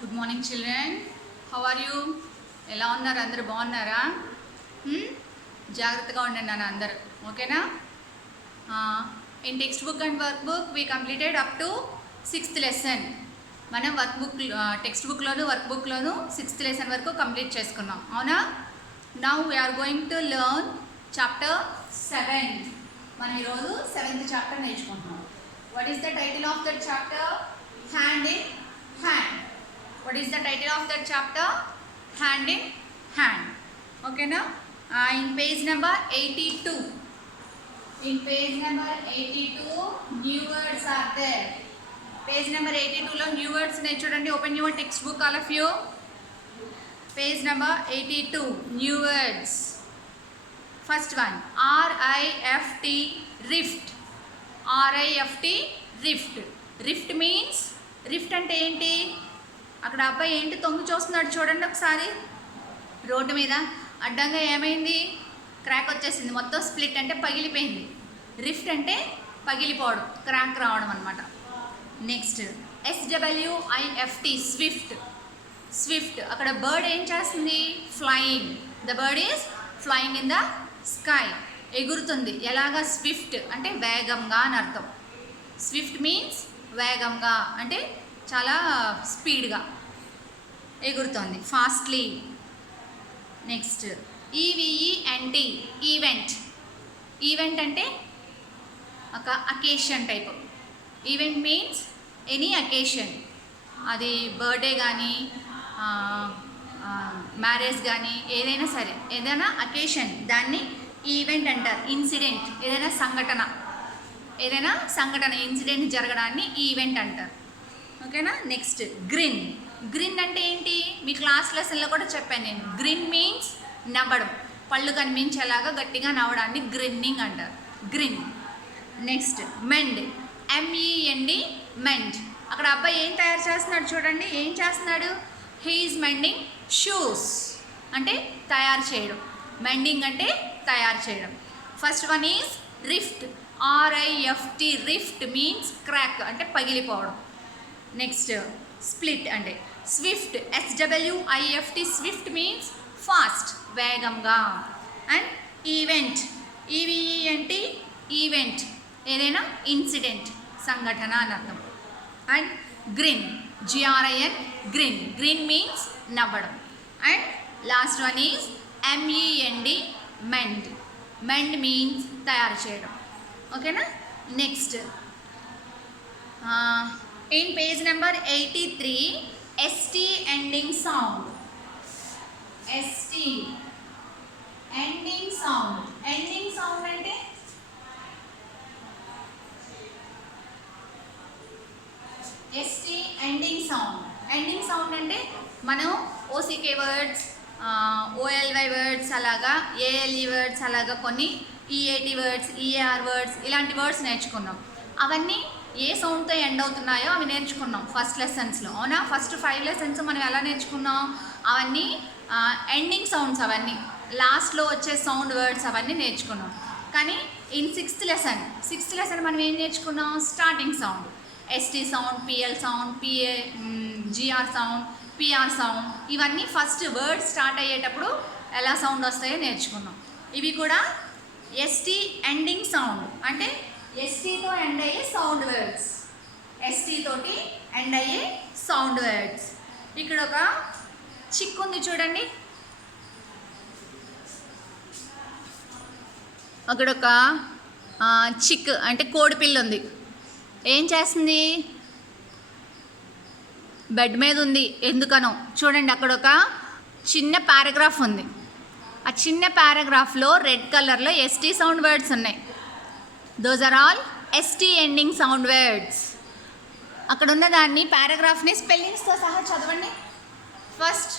Good morning children, how are you? ఎలా ఉన్నారు? అందరు బాగున్నారా? జాగ్రత్తగా ఉండండి నాన్న అందరు, ఓకేనా? In text book and work book we completed up to 6th lesson. మనం టెక్స్ట్ బుక్లోను వర్క్ బుక్లోను 6th లెసన్ వరకు కంప్లీట్ చేసుకున్నాం, అవునా? Now we are going to learn chapter 7. మనం ఈరోజు 7th చాప్టర్ నేర్చుకుంటున్నాం. What is the title of that chapter? Hand in hand. What is the title of that chapter? Hand in hand. Okay now? In page number 82. In page number 82, new words are there. Page number 82 lo new words ne chudandi. Open your textbook, all of you. Page number 82, new words. First one, RIFT, rift. RIFT, rift. Rift means, rift ante enti? అక్కడ అబ్బాయి ఏంటి తొంగి చూస్తున్నాడు చూడండి ఒకసారి. Road మీద అడ్డంగా ఏమైంది? క్రాక్ వచ్చేసింది, మొత్తం స్ప్లిట్ అంటే పగిలిపోయింది. రిఫ్ట్ అంటే పగిలిపోవడం, క్రాక్ రావడం అనమాట. Next SWIFT, Swift. స్విఫ్ట్ అక్కడ బర్డ్ ఏం చేస్తుంది? Flying. The bird is flying in the sky, ఎగురుతుంది. ఎలాగా? స్విఫ్ట్ అంటే వేగంగా అని అర్థం. స్విఫ్ట్ మీన్స్ వేగంగా అంటే చాలా స్పీడ్గా ఎగురుతోంది, fastly. Next EVENT, event. Event అంటే ఒక occasion type. Event means any occasion. అది బర్త్డే కానీ మ్యారేజ్ కానీ ఏదైనా సరే, ఏదైనా అకేషన్ దాన్ని ఈవెంట్ అంటారు. ఇన్సిడెంట్ ఏదైనా సంఘటన ఇన్సిడెంట్ జరగడాన్ని ఈవెంట్ అంటారు, ఓకేనా? Next grin. గ్రిన్ అంటే ఏంటి? మీ క్లాస్ లెసన్లో కూడా చెప్పాను నేను. గ్రిన్ మీన్స్ నవ్వడం, పళ్ళు కనిపించేలాగా గట్టిగా నవ్వడాన్ని గ్రిన్నింగ్ అంటారు, grin. Next mend, MEND, mend. అక్కడ అబ్బాయి ఏం తయారు చేస్తున్నాడు చూడండి. ఏం చేస్తున్నాడు? హీఈస్ మెండింగ్ షూస్ అంటే తయారు చేయడం. మెండింగ్ అంటే తయారు చేయడం. First one is rift, RIFT, rift means crack అంటే పగిలిపోవడం. నెక్స్ట్ స్ప్లిట్ అంటే swift, SWIFT, swift means fast, వేగంగా. అండ్ ఈవెంట్, EVENT, ఈవెంట్ ఏదైనా ఇన్సిడెంట్, సంఘటన అని అర్థం. And grin, GRIN, grin. Grin means నవ్వడం. And last one is MEND, mend. Mend means తయారు చేయడం, ఓకేనా? Next in page number 83, ST ending sound. ST ending sound. Ending sound అంటే ST ending sound. Ending sound అంటే మనం OCK words, OLY words, అలాగా ALE words, అలాగా కొన్ని EAT words, EAR words, ఇలాంటి వర్డ్స్ నేర్చుకున్నాం. అవన్నీ ఏ సౌండ్తో ఎండ్ అవుతున్నాయో అవి నేర్చుకున్నాం ఫస్ట్ లెసన్స్లో, అవునా? ఫస్ట్ 5 లెసన్స్ మనం ఎలా నేర్చుకున్నాం? అవన్నీ ఎండింగ్ సౌండ్స్, అవన్నీ లాస్ట్లో వచ్చే సౌండ్ వర్డ్స్ అవన్నీ నేర్చుకున్నాం. కానీ ఇన్ 6th లెసన్ మనం ఏం నేర్చుకున్నాం? Starting sound, ST sound, PL sound, GR sound, PR sound. ఇవన్నీ ఫస్ట్ వర్డ్ స్టార్ట్ అయ్యేటప్పుడు ఎలా సౌండ్ వస్తాయో నేర్చుకున్నాం. ఇవి కూడా ST ఎండింగ్ సౌండ్ అంటే STతో ఎండ్ అయ్యే సౌండ్ వర్డ్స్. ST తోటి ఎండ్ అయ్యే సౌండ్ వర్డ్స్. ఇక్కడ ఒక చిక్ ఉంది చూడండి. అక్కడ ఒక చిక్ అంటే కోడిపిల్ల ఉంది. ఏం చేస్తుంది? బెడ్ మీద ఉంది. ఎందుకనో చూడండి. అక్కడ ఒక చిన్న పారాగ్రాఫ్ ఉంది. ఆ చిన్న పారాగ్రాఫ్లో రెడ్ కలర్లో ST సౌండ్ వర్డ్స్ ఉన్నాయి. Those are all ST ending sound words. అక్కడ ఉన్న దాన్ని పారాగ్రాఫ్ని స్పెల్లింగ్స్తో సహా చదవండి. First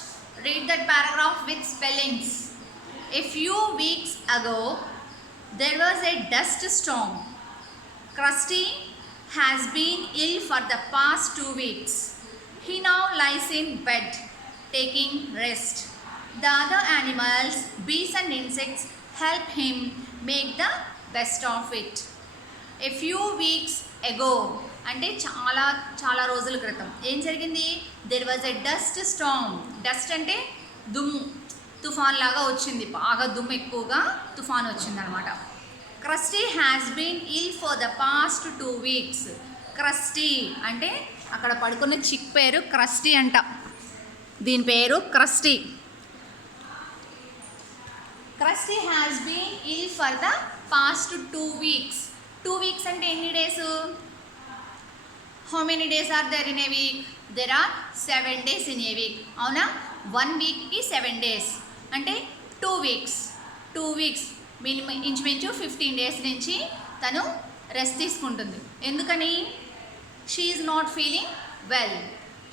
read that paragraph with spellings. A few weeks ago there was a dust storm. Krusty has been ill for the past 2 weeks. He now lies in bed taking rest. The other animals, bees and insects help him make the best of it. A few weeks ago అంటే చాలా చాలా రోజుల క్రితం ఏం జరిగింది? There was a dust Storm. Dust అంటే దుమ్ము, తుఫాన్ లాగా వచ్చింది, బాగా దుమ్ము ఎక్కువగా తుఫాన్ వచ్చిందనమాట. Crusty has been ill for the past 2 weeks. Crusty అంటే అక్కడ పడుకున్న చిక్ పేరు క్రస్టీ అంట, దీని పేరు Crusty. Crusty has been ill for the past 2 weeks. 2 weeks అంటే ఎన్ని days? How many days are there in a week? There are 7 days in a week. అవునా? 1 weekకి 7 days అంటే 2 weeks. 2 weeks మినిమం ఇంచుమించు 15 days నుంచి తను రెస్ట్ తీసుకుంటుంది. ఎందుకని? She is not feeling well,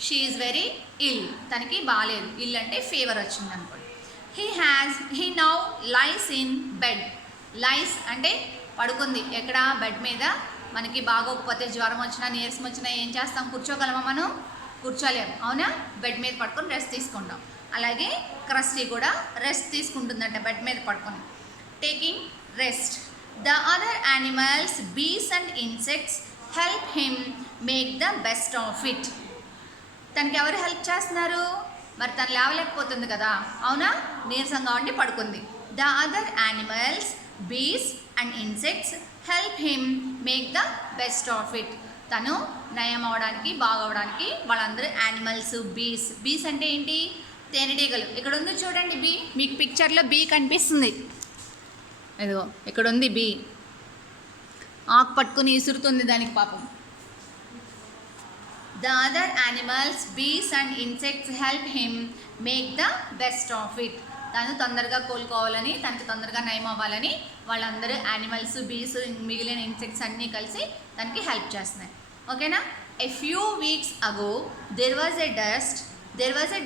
she is very ill. తనకి బాగాలేదు. ఇల్ అంటే ఫీవర్ వచ్చింది అనుకోండి. He now lies in bed. Lies అంటే పడుకుంది. ఎక్కడ? బెడ్ మీద. మనకి బాగోకపోతే జ్వరం వచ్చినా నీరసం వచ్చినా ఏం చేస్తాం? కూర్చోగలమా? మనం కూర్చోలేము, అవునా? బెడ్ మీద పడుకొని రెస్ట్ తీసుకుంటాం. అలాగే క్రస్టీ కూడా రెస్ట్ తీసుకుంటుందంట బెడ్ మీద పడుకొని. Taking rest. The other animals, bees and insects help him make the best of it. తనకి ఎవరు హెల్ప్ చేస్తున్నారు? మరి తను లేవలేకపోతుంది కదా, అవునా? నీరసంగా ఉండి పడుకుంది. The other animals, bees and insects help him make the best of it. తను నయం అవడానికి, బాగవడానికి వాళ్ళందరూ యానిమల్స్, బీస్. బీస్ అంటే ఏంటి? తేనెటీగలు. ఇక్కడ ఉంది చూడండి బీ, మీకు పిక్చర్లో బీ కనిపిస్తుంది. ఇదిగో ఇక్కడ ఉంది బీ, ఆకు పట్టుకుని ఇసురుతుంది దానికి పాపం. The other animals, bees and insects help him make the best of it. తను తొందరగా కోలుకోవాలని, తనకి తొందరగా నయం అవ్వాలని వాళ్ళందరూ యానిమల్స్, బీస్, మిగిలిన ఇన్సెక్ట్స్ అన్నీ కలిసి తనకి హెల్ప్ చేస్తున్నాయి. ఓకేనా? ఎ ఫ్యూ వీక్స్ అగో there was a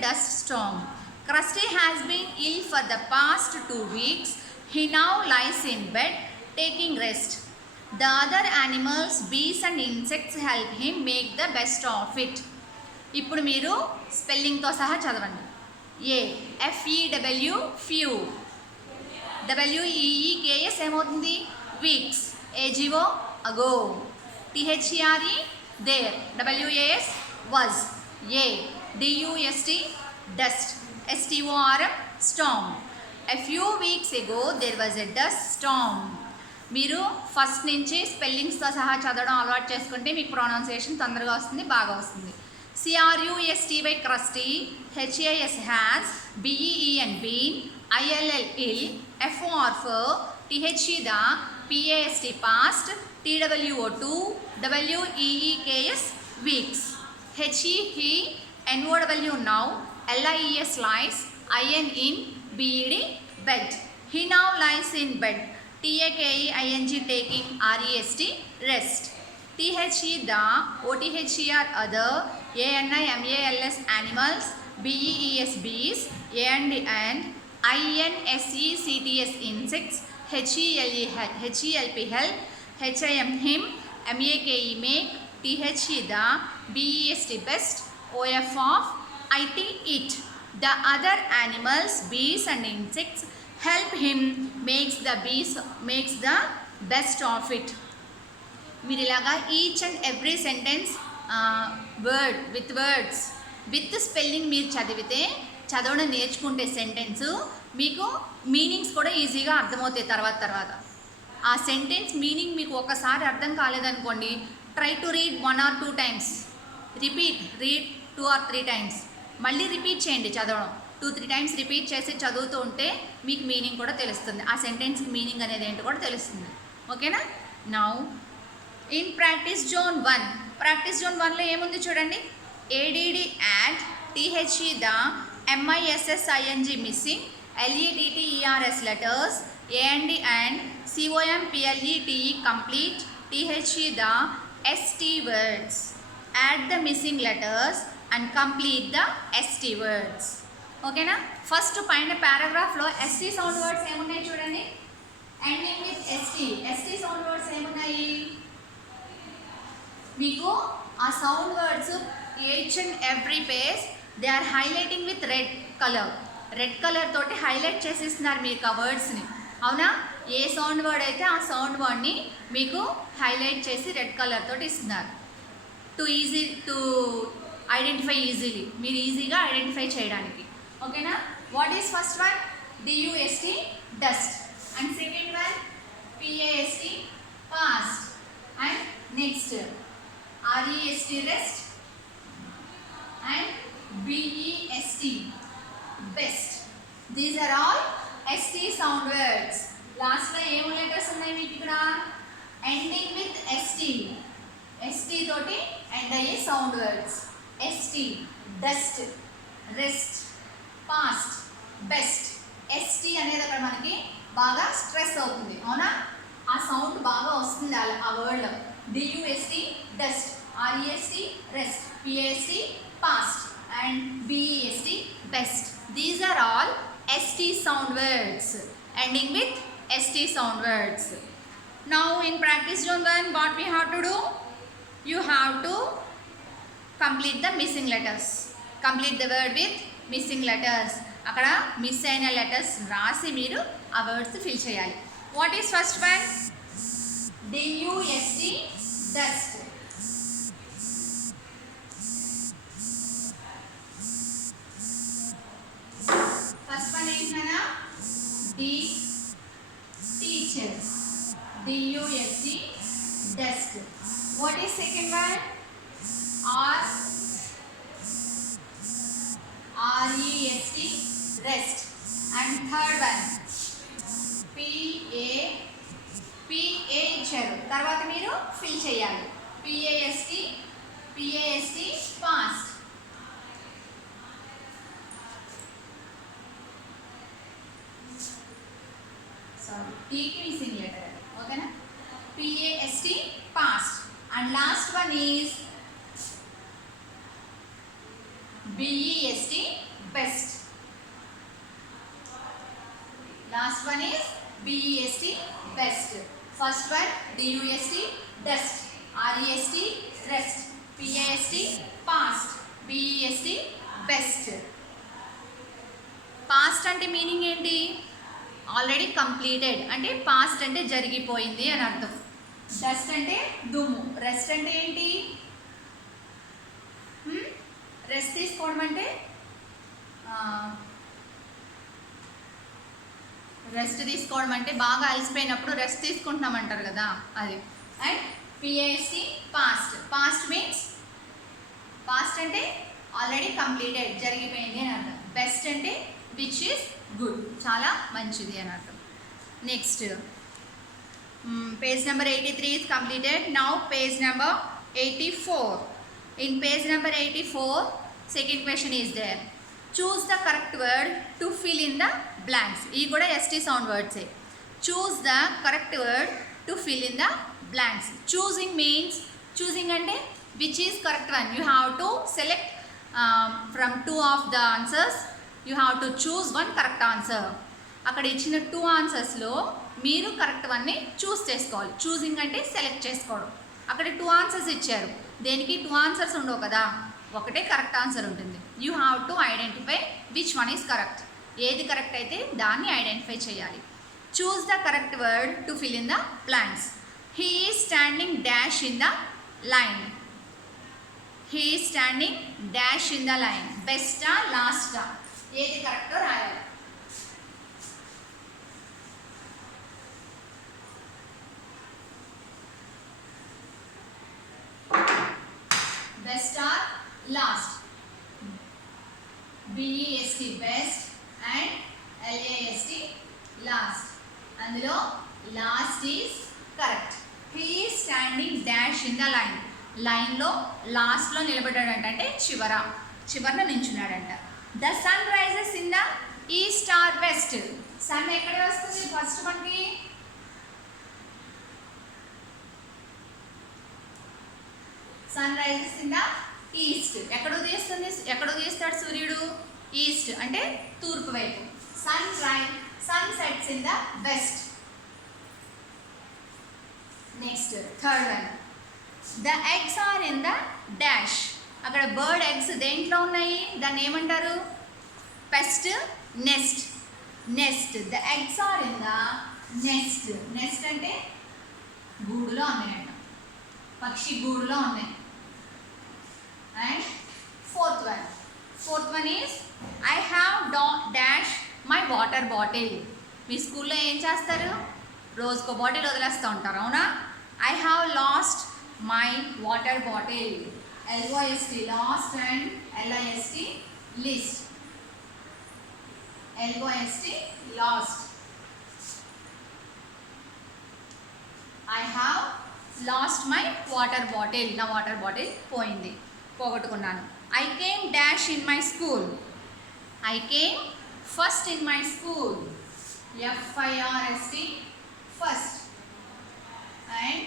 dust Storm. Krusty has been ill for the past 2 weeks. He now lies in bed taking rest. The other animals, bees and insects help him make the best of it. ఇప్పుడు మీరు స్పెల్లింగ్తో సహా చదవండి. A FEW few, WEEKS ఏమవుతుంది? Weeks. AGO ago, THERE there, WAS was, A DUST dust, STORM storm. A few weeks ago there was a dust storm. మీరు first నుంచి స్పెల్లింగ్స్తో సహా చదవడం అలవాటు చేసుకుంటే మీకు ప్రొనౌన్సియేషన్ తొందరగా వస్తుంది, బాగా వస్తుంది. CRUSTY crusty, HAS has, BEEN been, ILL ill, FOR for, THE the, PAST past, TWO2, WEEKS weeks, HE he, NOW now, LIES lies, IN in, BED bed. He now lies in bed. TAKEING taking, REST rest. THE the, OTHER other, ANI MALS animals, BEES bees, and INSECTS insects, HELP help, HIM him, MAKE make, THE the, BEST best, OF of, IT it. The other animals, bees and insects help him makes the best of it. మీరు ఇలాగా each and every sentence words with spelling మీరు చదవడం నేర్చుకుంటే sentence మీకు meanings కూడా ఈజీగా అర్థమవుతాయి తర్వాత. ఆ సెంటెన్స్ మీనింగ్ మీకు ఒకసారి అర్థం కాలేదనుకోండి, try to read 1 or 2 times. Read 2 or 3 times. మళ్ళీ రిపీట్ చేయండి చదవడం. 2-3 times రిపీట్ చేసి చదువుతూ ఉంటే మీకు మీనింగ్ కూడా తెలుస్తుంది, ఆ సెంటెన్స్కి మీనింగ్ అనేది ఏంటో కూడా తెలుస్తుంది. ఓకేనా? Now in practice zone 1. Practice zone 1లో ఏముంది చూడండి. ADD add, THE the, MISSING missing, LETTERS letters, AND COMPLETE complete, THE the, ST words. Add the missing letters and complete the ST words. ఓకేనా? First పైన పారాగ్రాఫ్లో ST sound words ఏమున్నాయి చూడండి. Ending with ST sound words ఏమున్నాయి మీకు? ఆ sound words each and every page they are highlighting with red colour తోటి highlight చేసిస్తున్నారు మీకు ఆ వర్డ్స్ని. అవునా? ఏ సౌండ్ వర్డ్ అయితే ఆ సౌండ్ వర్డ్ని మీకు హైలైట్ చేసి రెడ్ కలర్ తోటి ఇస్తున్నారు. టు ఐడెంటిఫై ఈజీలీ, మీరు ఈజీగా ఐడెంటిఫై చేయడానికి. ఓకేనా? What is first one? D U S T dust, and second one P A S T past, and next R E S T rest, and BEST best. These are all ST sound words. Last లో ఏం letters ఉన్నాయి మీకు ఇక్కడ? ఎండింగ్ విత్ ST తోటి ఎండ్ అయ్యే sound words. ST dust, rest, past, best. ST అనేది అక్కడ మనకి బాగా స్ట్రెస్ అవుతుంది, అవునా? ఆ సౌండ్ బాగా వస్తుంది ఆ వర్డ్లో. DUST dust, REST rest, PAST past, and BEST best. These are all ST sound words, ending with ST sound words. Now in practice zone 1, what we have to do? You have to complete the missing letters. Complete the word with missing letters. అక్కడ miss అయిన letters రాసి మీరు ఆ words fill చేయాలి. What is first one? DUST dust. First one ఏంటన్నా? D teacher, DUST dust. What is second one? REST rest, and third one PA ఇచ్చారు, తర్వాత మీరు ఫిల్ చేయాలి. PAST past. టీకి మిస్సింగ్ లెటర్, ఓకేనా? PAST past, and last one is BEST best. Last one is BEST best. First one DUST dust, REST rest, PAST past, BEST best. Past అంటే meaning ఏంటి? Already completed అంటే past అంటే జరిగిపోయింది అని అర్థం. Dust అంటే దుమ్ము. రెస్ట్ అంటే ఏంటి? రెస్ట్ తీసుకోవడం అంటే బాగా అలసిపోయినప్పుడు రెస్ట్ తీసుకుంటున్నాం అంటారు కదా, అది. And PAST past means past అంటే ఆల్రెడీ కంప్లీటెడ్, జరిగిపోయింది అని అర్థం. బెస్ట్ అంటే విచ్ ఈస్ గుడ్, చాలా మంచిది అని అర్థం. Next page number 83 is completed. Now page number 84. In page number 84, second question is there. Choose the correct word to fill in the blanks. ఈ కూడా ST sound words. Choose the correct word to fill in the blanks. Choosing means, choosing అంటే which is correct one. You have to select from two of the answers. You have to choose one correct answer. అక్కడ ఇచ్చిన 2 ఆన్సర్స్లో మీరు correct వన్ని చూస్ చేసుకోవాలి. Choosing అంటే select చేసుకోవడం. అక్కడ 2 answers ఇచ్చారు, దేనికి 2 ఆన్సర్స్ ఉండవు కదా, ఒకటే కరెక్ట్ ఆన్సర్ ఉంటుంది. You have to identify which one is correct. ఏది కరెక్ట్ అయితే దాన్ని ఐడెంటిఫై చేయాలి. Choose the correct word to fill in the blanks. He is standing dash in the line. He is standing dash in the line. బెస్టా లాస్టా, ఏది కరెక్టో రాయాలి. Best or last? BEST best and LAST last. అందులో last is correct. He is standing dash in the line. లైన్లో లాస్ట్లో నిలబడ్డాడంట, అంటే చివరన నించున్నాడంట. The sun rises in the east or west. Sun ఎక్కడ వస్తుంది ఫస్ట్ మనకి? Sun rises in the east. ఎక్కడ ఉదయిస్తాడు సూర్యుడు? ఈస్ట్ అంటే తూర్పు వైపు. Sun sets in the west. Next third one, the eggs are in the dash. అక్కడ బర్డ్ ఎగ్స్ దేంట్లో ఉన్నాయి, దాన్ని ఏమంటారు? Pest nest. The eggs are in the nest. Nest అంటే గూడులో ఉన్నాయంట, పక్షి గూడులో ఉన్నాయి. one is I have dash my water bottle. మీ స్కూల్లో ఏం చేస్తారు? రోజుకో బాటిల్ వదిలేస్తూ ఉంటారు, అవునా? I have lost my water bottle. LOST lost and LIST list. LOST lost. I have lost my water bottle. నా వాటర్ బాటిల్ పోయింది, పోగొట్టుకున్నాను. I came dash in my school. I came first in my school. FIRST first and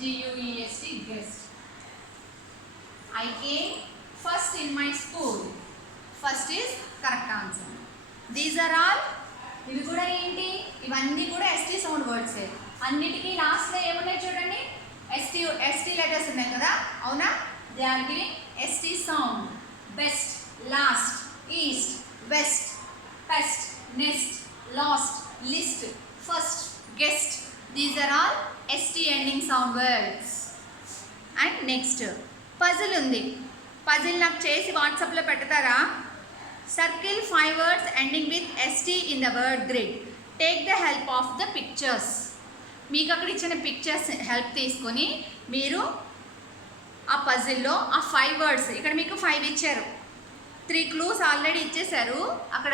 GUEST guest. I came first in my school. First is correct answer. These are all, ఇవి కూడా ఏంటి, ఇవన్నీ కూడా ST sound వర్డ్సే. అన్నిటికీ లాస్ట్లో ఏమున్నాయి చూడండి, ST letters ఉన్నాయి కదా, అవునా? They are giving ST sound. Best, last, east, west, pest, nest, last, list, first, guest. These are all ST ending sound words. And next puzzle ఉంది. పజిల్ నాకు చేసి వాట్సాప్లో పెడతారా? Circle 5 words ending with ST in the word grid. Take the help of the pictures. మీకు అక్కడ ఇచ్చిన pictures help తీసుకొని మీరు ఆ పజిల్లో ఆ 5 వర్డ్స్, ఇక్కడ మీకు 5 ఇచ్చారు, 3 క్లూస్ ఆల్రెడీ ఇచ్చేశారు. అక్కడ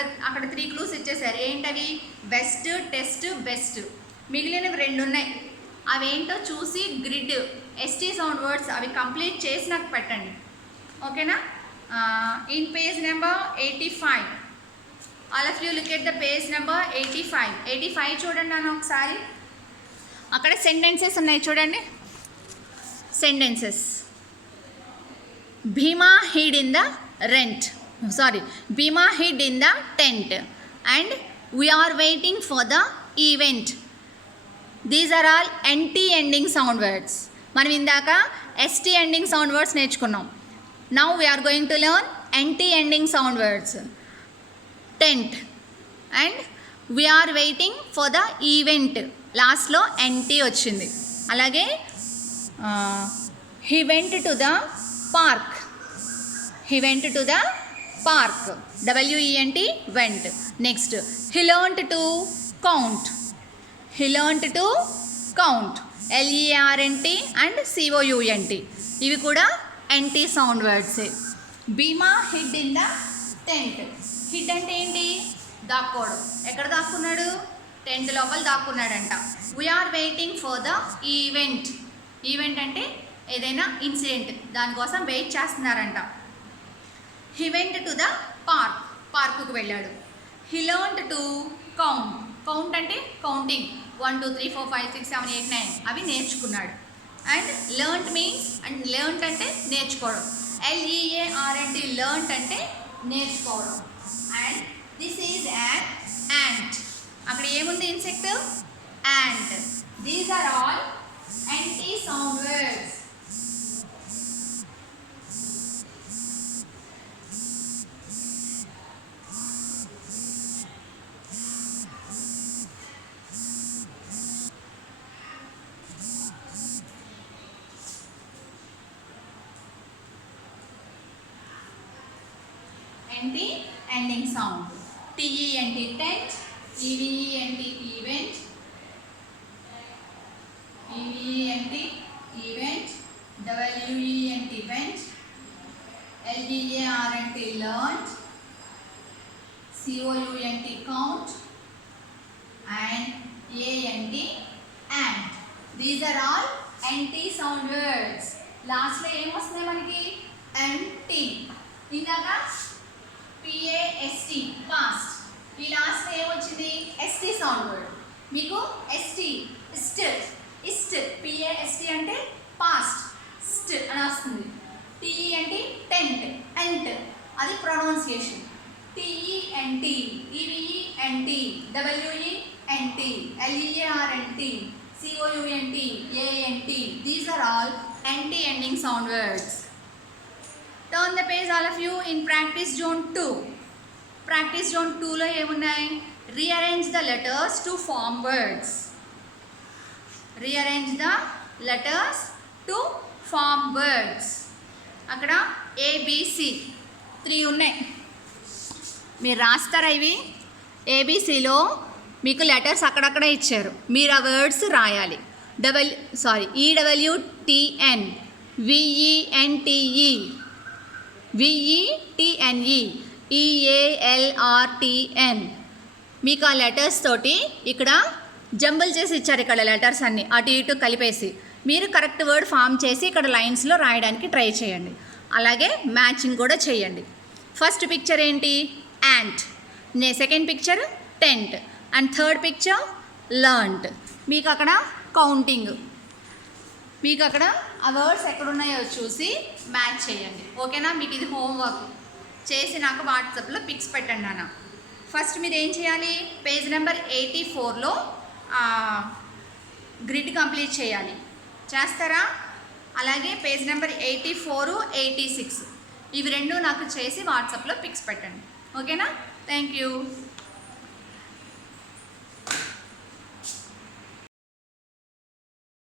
3 క్లూస్ ఇచ్చేశారు. ఏంటవి? Best, test, best. మిగిలినవి 2 ఉన్నాయి. అవేంటో చూసి గ్రిడ్ ST సౌండ్ వర్డ్స్ అవి కంప్లీట్ చేసి నాకు పెట్టండి, ఓకేనా? In page number 85, all of you look at the page number 85. 85 చూడండి నాన్న ఒకసారి. అక్కడ సెంటెన్సెస్ ఉన్నాయి చూడండి. Sentences. Bhima hid in the Bhima hid in the tent and we are waiting for the event. These are all NT ending sound words. మనం ఇందాక ST ending sound words నేర్చుకున్నాం. Now we are going to learn NT ending sound words. Tent and we are waiting for the event. లాస్ట్లో NT వచ్చింది. అలాగే he went to the park. WENT, went. Next, he learnt to count. LEARNT and COUNT. ఇవి కూడా NT sound వర్డ్సే. Bhima hid in the tent. Hid అంటే ఏంటి? దాక్కోవడం. ఎక్కడ దాక్కున్నాడు? టెంట్ లోపల దాక్కున్నాడంట. We are waiting for the event. Event అంటే ఏదైనా ఇన్సిడెంట్, దానికోసం వెయిట్ చేస్తున్నారంట. హీ వెంట్ టు ద పార్కుకు వెళ్ళాడు. హీ లెర్న్డ్ టు కౌంట్ అంటే కౌంటింగ్, 1 2 3 4 5 6 7 8 9 అవి నేర్చుకున్నాడు. And learnt means, and learnt అంటే నేర్చుకోవడం. LEARNT లెర్న్ట్ అంటే నేర్చుకోవడం. And this is an ant. అక్కడ ఏముంది? Insect, ant. These are all NT sound words. NT ending sound. TENT tent, EVENT event, EVENT event, WENT went, LEARNT learned, COUNT count, and ANT ant. These are all NT sound words. Last లో ఏం వస్తున్నాయి మనకి? NT. ఇందాక PAST past. ఈ last ఏమొచ్చింది? ST sound word. మీకు ST ist PAST అంటే past, స్ట్ అని వస్తుంది. TE అంటే టెంట్, ఎంట్ అది pronunciation. TENT, EVENT, WENT, LEARNT, COUNT, ANT. These are all NT ending sound words. Turn the page all of you in practice zone 2. Practice zone 2 లో ఏమున్నాయి? Rearrange the letters to form words. Rearrange the letters to form words. అక్కడ ABC 3 ఉన్నాయి. మీరు రాస్తారా ఇవి? ఏబీసీలో మీకు letters అక్కడక్కడ ఇచ్చారు, మీరు ఆ వర్డ్స్ రాయాలి. ఈడబ్ల్యూటిఎన్, విఈఎన్టిఈ, విఈటిఎన్ఈ, ఈఏఎల్ఆర్టిఎన్. మీకు ఆ లెటర్స్ తోటి ఇక్కడ జంబుల్ చేసి ఇచ్చారు, ఇక్కడ లెటర్స్ అన్నీ అటు ఇటు కలిపేసి మీరు కరెక్ట్ వర్డ్ ఫామ్ చేసి ఇక్కడ లైన్స్లో రాయడానికి ట్రై చేయండి. అలాగే మ్యాచింగ్ కూడా చేయండి. ఫస్ట్ పిక్చర్ ఏంటి? Ant. Second picture tent. And third picture learned. మీకు అక్కడ కౌంటింగ్, మీకు అక్కడ ఆ వర్డ్స్ ఎక్కడున్నాయో చూసి మ్యాచ్ చేయండి. ఓకేనా? మీకు ఇది హోంవర్క్ చేసి నాకు వాట్సాప్లో పిక్స్ పెట్టండి నాన్న. ఫస్ట్ మీరు ఏం చేయాలి? పేజ్ నెంబర్ 84లో గ్రిడ్ కంప్లీట్ చేయాలి. చేస్తారా? అలాగే పేజ్ నెంబర్ 84, 86 ఇవి రెండు నాకు చేసి వాట్సాప్లో పిక్స్ పెట్టండి. ఓకేనా? Thank you.